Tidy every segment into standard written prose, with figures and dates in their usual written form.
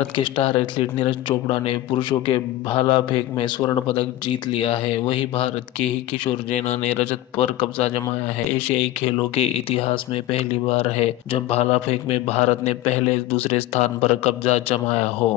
भारत के star athlete Neeraj Chopra ने पुरुषों के भाला फेंक में स्वर्ण पदक जीत लिया है। वहीं भारत के ही किशोर जेना ने रजत पर कब्जा जमाया है। एशियाई खेलों के इतिहास में पहली बार है जब भाला फेंक में भारत ने पहले दूसरे स्थान पर कब्जा जमाया हो।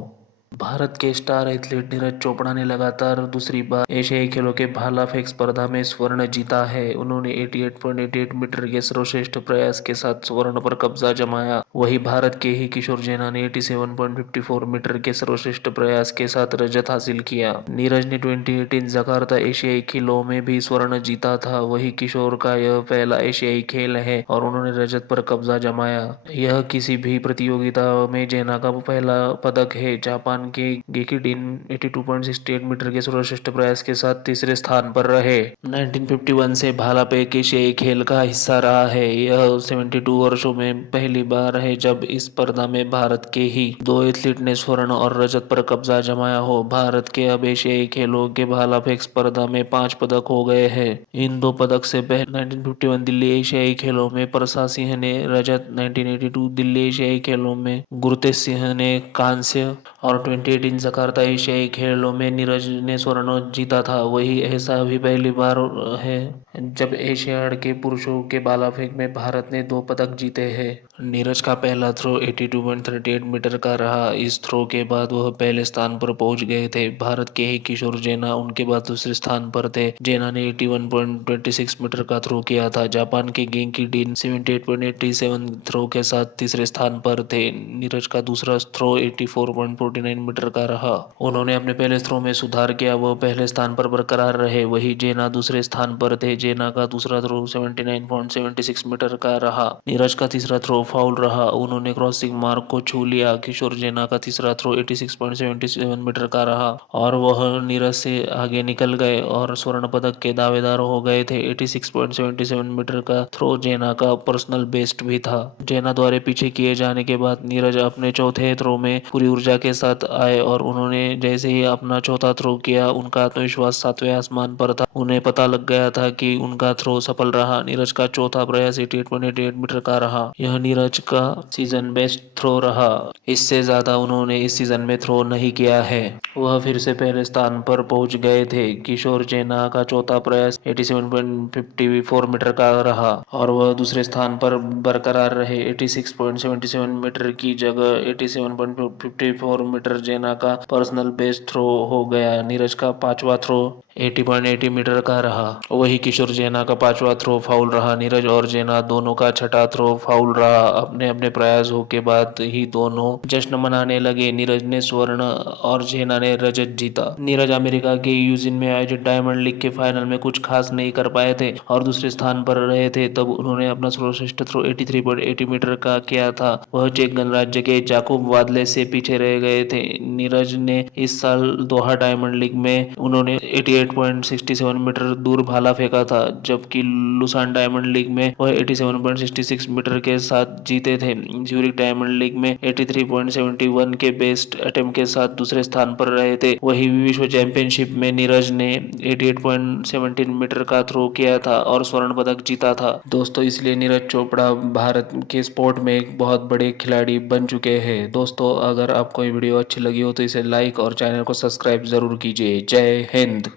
भारत के स्टार एथलीट नीरज चोपड़ा ने लगातार दूसरी बार एशियाई खेलों के भाला फेंक स्पर्धा में स्वर्ण जीता है। उन्होंने 88.88 मीटर के सर्वश्रेष्ठ प्रयास के साथ स्वर्ण पर कब्जा जमाया। वहीं भारत के ही किशोर जेना ने 87.54 मीटर के सर्वश्रेष्ठ प्रयास के साथ रजत हासिल किया। नीरज ने 2018 जकार्ता एशियाई खेलों में भी स्वर्ण जीता था। वही किशोर का यह पहला एशियाई खेल है और उन्होंने रजत पर कब्जा जमाया। यह किसी भी प्रतियोगिता में जेना का पहला पदक है। जापान के गेकिडिन 82.68 मीटर के सर्वश्रेष्ठ प्रयास के साथ तीसरे स्थान पर रहे। 1951 से भाला फेंक एशियाई खेल का हिस्सा रहा है। यह 72 वर्षों में पहली बार है जब इस स्पर्धा में भारत के ही दो एथलीट ने स्वर्ण और रजत पर कब्जा जमाया हो। भारत के अब एशियाई खेलों के भाला फेंक स्पर्धा में 5 पदक हो गए हैं। इन 2 पदक से पहले 1951 दिल्ली एशियाई खेलों में प्रसाद सिंह ने रजत, 1982 दिल्ली एशियाई खेलों में गुरतेज सिंह ने कांस्य और 2018 जकार्ता एशियाई खेलों में नीरज ने स्वर्ण जीता था। वही ऐसा भी पहली बार है जब एशियाड के पुरुषों के भाला फेंक में भारत ने 2 पदक जीते हैं। नीरज का पहला थ्रो 82.38 मीटर का रहा। इस थ्रो के बाद वह पहले स्थान पर पहुंच गए थे। भारत के ही किशोर जेना उनके बाद दूसरे स्थान पर थे। जेना ने 81.26 मीटर का थ्रो किया था। जापान के गेंकी डिन 78.87 थ्रो के साथ तीसरे स्थान पर थे। नीरज का दूसरा थ्रो 84.49 मीटर का रहा। उन्होंने अपने पहले थ्रो में सुधार किया, वह पहले स्थान पर बरकरार रहे। वही जेना दूसरे स्थान पर थे। जेना का दूसरा थ्रो 79.76 मीटर का रहा। नीरज का तीसरा थ्रो फाउल रहा, उन्होंने क्रॉसिंग मार्क को छू लिया। किशोर जेना का तीसरा थ्रो 86.77 मीटर का रहा और वह नीरज से आगे निकल गए और स्वर्ण पदक के दावेदार हो गए थे। 86.77 मीटर का थ्रो जेना का पर्सनल बेस्ट भी था। जेना द्वारा पीछे किए जाने के बाद नीरज अपने चौथे थ्रो में पूरी ऊर्जा के साथ आए और उन्होंने जैसे ही अपना चौथा थ्रो किया, उनका आत्मविश्वास 7वें आसमान पर था। उन्हें पता लग गया था कि उनका थ्रो सफल रहा। नीरज का चौथा प्रयास 88.88 मीटर का रहा। यह नीरज का सीजन बेस्ट थ्रो रहा। इससे ज्यादा उन्होंने इस सीजन में थ्रो नहीं किया है। वह फिर से पहले स्थान पर पहुंच गए थे। किशोर जेना का चौथा प्रयास 87.54 मीटर का रहा और वह दूसरे स्थान पर बरकरार रहे। 86.77 मीटर की जगह 87.54 मीटर जेना का पर्सनल बेस्ट थ्रो हो गया। नीरज का पांचवा थ्रो 80.80 मीटर का रहा। वही किशोर जेना का पांचवा थ्रो फाउल रहा। नीरज और जेना दोनों का छठा थ्रो फाउल रहा। अपने अपने प्रयासों के बाद ही दोनों जश्न मनाने लगे। नीरज ने स्वर्ण और जेना ने रजत जीता। नीरज अमेरिका के यूजिन में आयोजित डायमंड लीग के फाइनल में कुछ खास नहीं कर पाए थे और दूसरे स्थान पर रहे थे। तब उन्होंने अपना सर्वश्रेष्ठ थ्रो 83.80 मीटर का किया था। वह चेक गणराज्य के जाकुब वादले से पीछे रह गए थे। नीरज ने इस साल दोहा डायमंड लीग में उन्होंने 88.67 मीटर दूर भाला फेंका था, जबकि लुसान डायमंड लीग में वह 87.66 मीटर के साथ जीते थे। ज्यूरिख डायमंड लीग में 83.71 के बेस्ट अटेम्प्ट के साथ दूसरे स्थान पर रहे थे। वही विश्व चैंपियनशिप में नीरज ने 88.17 मीटर का थ्रो किया था और स्वर्ण पदक जीता था। दोस्तों, इसलिए नीरज चोपड़ा भारत के स्पोर्ट में एक बहुत बड़े खिलाड़ी बन चुके हैं। दोस्तों, अगर आपको ये वीडियो अच्छी लगी हो तो इसे लाइक और चैनल को सब्सक्राइब जरूर कीजिए। जय हिंद।